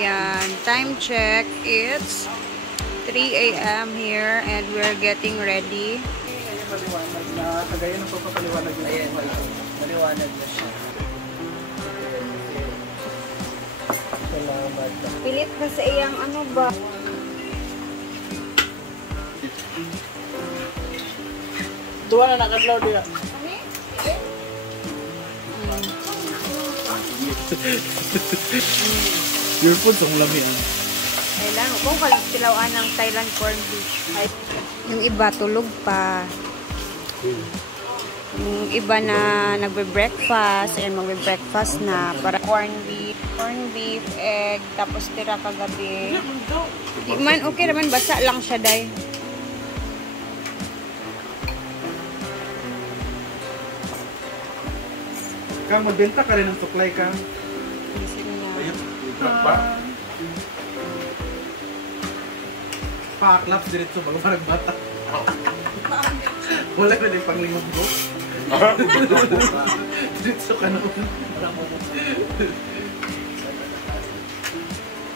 Ayan, time check. It's 3 a.m. here and we're getting ready. Maliwanag na, kagaya ng pagpapaliwanag yun. Ayan, maliwanag na siya. Salamat. Pilit na sa iyang ano ba? Tuwa na nakadlaw diya. Your food sa lamian. Kailan kung kalagtilawaan ng Thailand corn beef. Yung iba tulog pa. Yung iba na nagbe-breakfast, ayan magbe-breakfast na para corn beef, egg, tapos tira kagabi. Di man okay naman, basa lang siya day. Kang magbenta ka rin ng suklay kang. Paaklaps diretso bago parang bata. Wala na din panglingog ko. Diretso ka naman.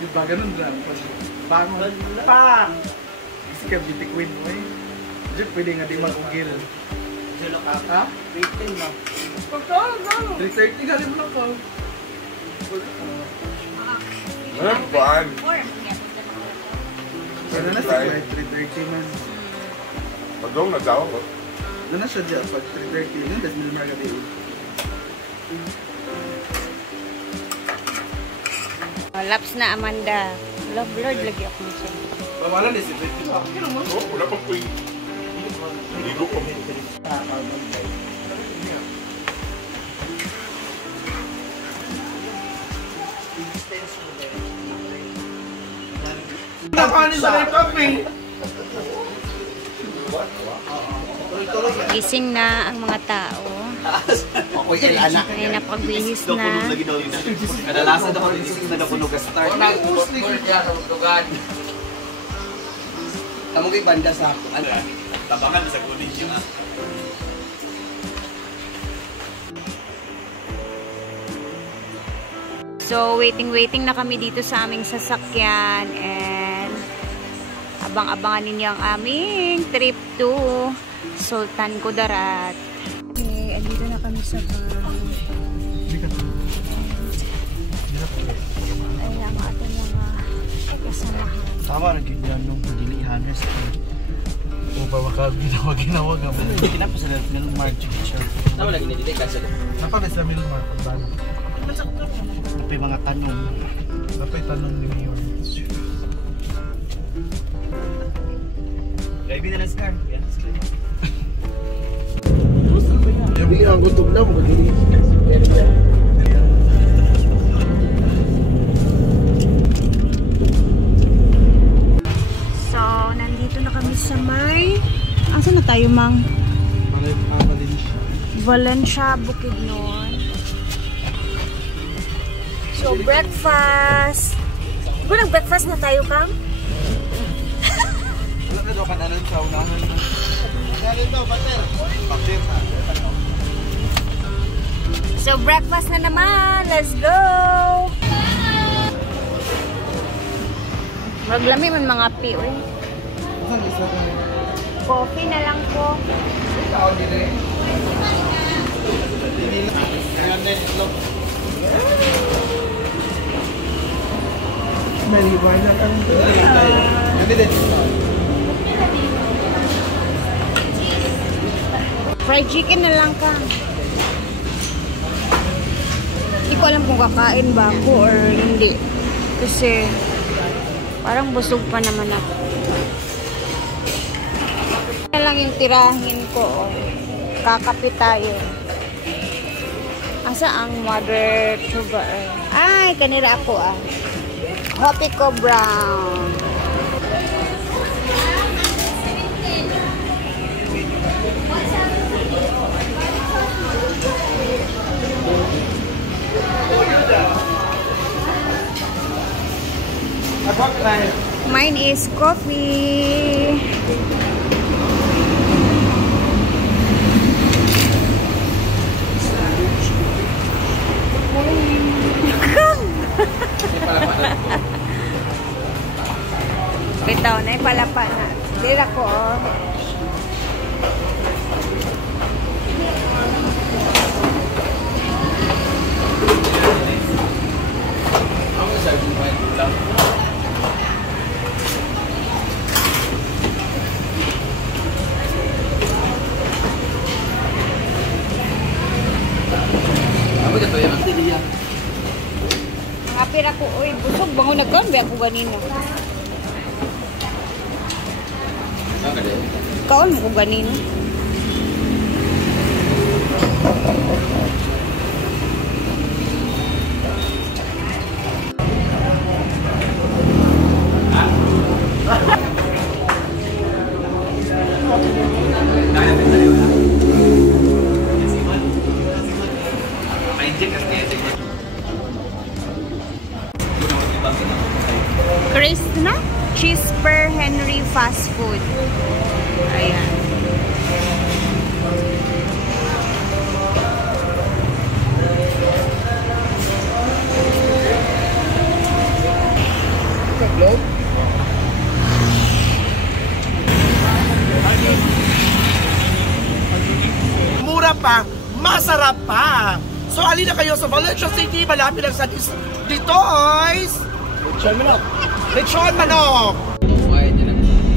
Diba ganun lang? Bangon. Pang! Kasi ka beauty queen mo eh. Diyan pwede nga di mag-ugil. Ha? 3:10 na. 3:30 ka rin mo lang ko. Ano ba? Ano na sa 3:30 man. Pagdong nagdawa ko. Ano na siya dyan? Pag 3:30 yun, das Milmar ka din. Laps na Amanda. Love Lord, lagi ako siya. Pawalan eh, si 50. Oo, wala pang kuy. Ligo ko. Nakanin sa laptop eh. Gising na ang mga tao. Ay napagbihis na. Kadalasan ako rin na napunog ka start. Tamo kay banda sa ako. Tabangan sa kunin siya. So, waiting na kami dito sa aming sasakyan and abang-abangan ninyo ang aming trip to Sultan Kudarat. Okay, andito na kami sa van. Ay, ang ating mga kasamahan. Tama na gigyan nung pagdilihan sa o pa makaginawa ka mo. Hindi na pa sa Milmar picture. Tama lagi na dito kasi. Napabes sa Milmar pagbago. Napay mga tanong. Napay tanong ni Mayor. Kaibi na scar. Hindi ang gutom na mo. So, nandito na kami sa may... Asan na tayo, Mang? Valencia, Bukidnon. So, breakfast. Diba nag-breakfast na tayo, Kang? Wala na daw kanalan sa unahan. Kanalan daw, Bater. Bater ha. So, breakfast na naman. Let's go! Maglami man mga pi, uy. Coffee na lang po. Naliwanag ang Fried chicken na lang ka. Hindi ko alam kung kakain ba ako or hindi. Kasi parang busog pa naman ako. Yan lang yung tirahin ko. Kakape tayo. Asa ang water tuber? Ay, kanila ako ah. Hopi ko brown. Mine is coffee. Bitaw na palapa na. Dira ko oh. Apir ako, oy, busog bango nagkaon ba ako ganino. Kaon mo ko ganino. Krishna Chisper Henry Fast Food. Ayan. Mura pa, masarap pa. So, alin na kayo sa Valencia City, malapit lang sa Ditoys. Lechon manok. Lechon manok.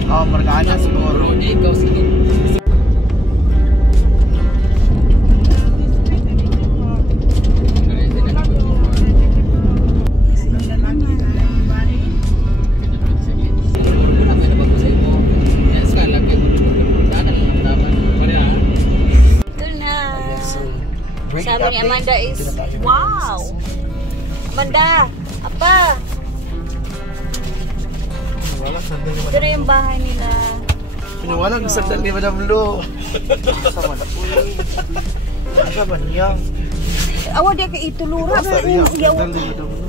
Oh, margana siguro. Ikaw sige. Sabi ni Amanda is, wow! Amanda! Apa! Ito na yung bahay nila. Pinawalang sandal ni Madam Lo. Sama na po eh. Asa ba niya? Awa dia ka itulura. Asa iya? Sandal ni Madam Lo.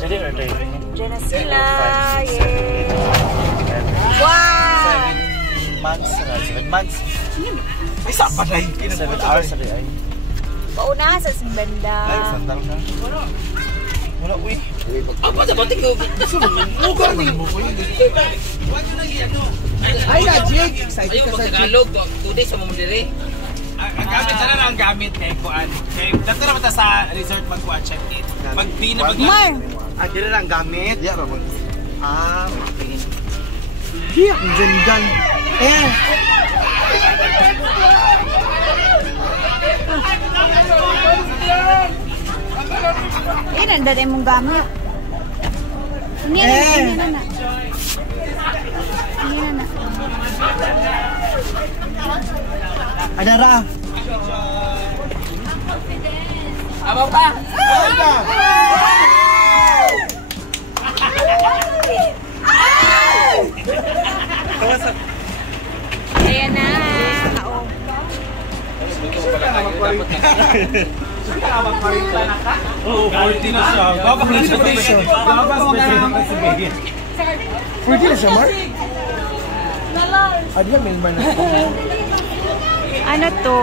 Jadi na tayo. Diyan na sila. Yay! Wow! 7 months. 7 months. Isa pa na yun. 7 hours na rin. Pauna sa simbanda. Ay, sandal ka. Wala, uy. Apa sa batik ko? Mugar ni mo ko yun. Ay na, Jake. Excited Ayaw ka sa Jake. magtagalog. 2 days sa mamundiri. Ang gamit na lang ang gamit kay Kuan. Kay dato na mata sa resort magkuha check-in. Pag di na Mar! Ah, di na lang gamit. Di ra mag. Ah, okay. Di ang ganda. Eh. Eh, nandun yung mong gamit. Hindi na, hindi na. Hindi na. Adara. Aba pa! Ayan na. Oo, 40 na siya. Babak na siya. Pwede na siya, Mark? Adi na, Milmar na. Ano to?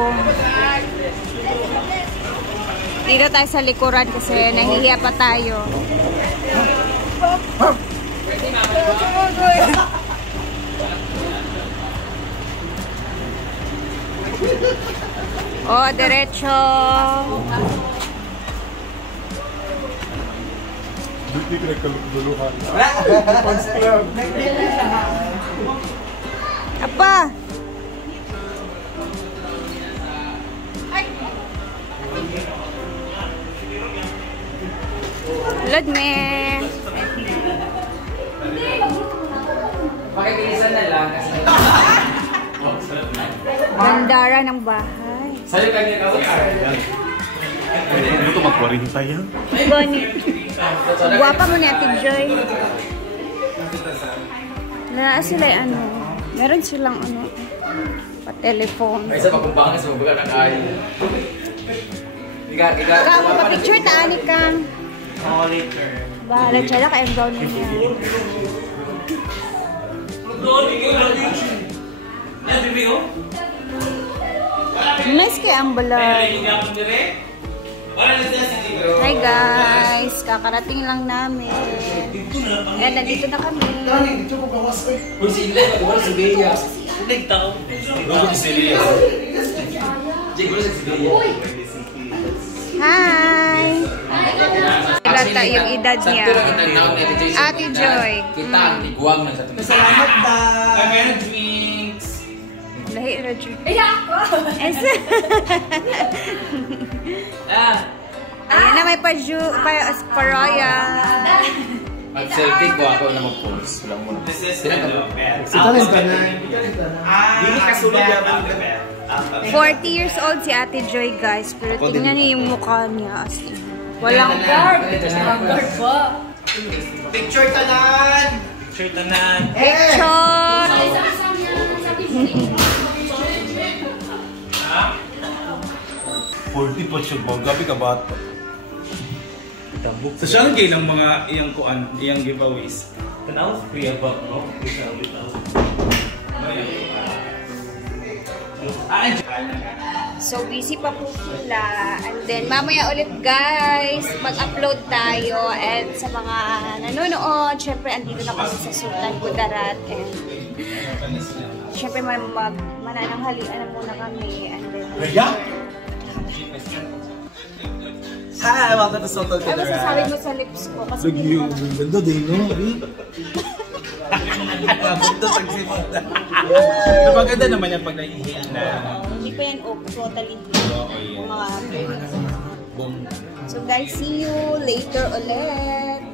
Dito tayo sa likuran kasi nahihiya pa tayo. Oh, derecho. Hindi ka nagkaluluhan. Apa? Lord, me. Pakibilisan na lang kasi Gandara ng bahay. sa'yo kanya ka Ano ito mag-40 yan? Gani. Guwapa mo ni Ate Joy. Na sila ano. Meron silang ano. Pa-telephone. may isa pagumbang sa mabagal ng kain. Ika. Ikaw, magpa-picture taani kang. Oh, later. Bahala siya na kayong gawin niya. Nice kaya ang balay. Hi guys, kakarating lang namin. Ayan, nandito na kami. Uy, si Inday, wala si Bea. Wala si Bea. Jake, wala si Bea. Hi! Lata yung edad niya. Ate Joy. Kita ang iguang ng sa tumis. Salamat ba? Meron drinks. Lahi na Joy. Ayan na, may paraya. At Celtic ko ako na mag-post. Wala mo. This is Italin ka na. Dili kasulod yaman ka. 40 years old si Ate Joy, guys. Pero tingnan niyo yung mukha niya. As in, walang guard. Walang guard ba? Picture tanan! Picture tanan! Picture! Ha? 40 pa siya ba? Gabi ka ba ito? So siya nagay ng mga iyang kuan, iyang giveaways. Tanaw, priya ba? No? So, busy pa po sila. And then, mamaya ulit guys, mag-upload tayo. And sa mga nanonood, syempre, andito na kami sa Sultan Kudarat. And syempre, manananghalian na muna kami. And then, Hi! Welcome to Sultan ano Kudarat. masasabi mo sa lips ko? Kasi Lagi yung ganda din, no? Napaganda naman yan pag naiihiyan na. hindi pa yan totally yung mga. So guys, see you later ulit.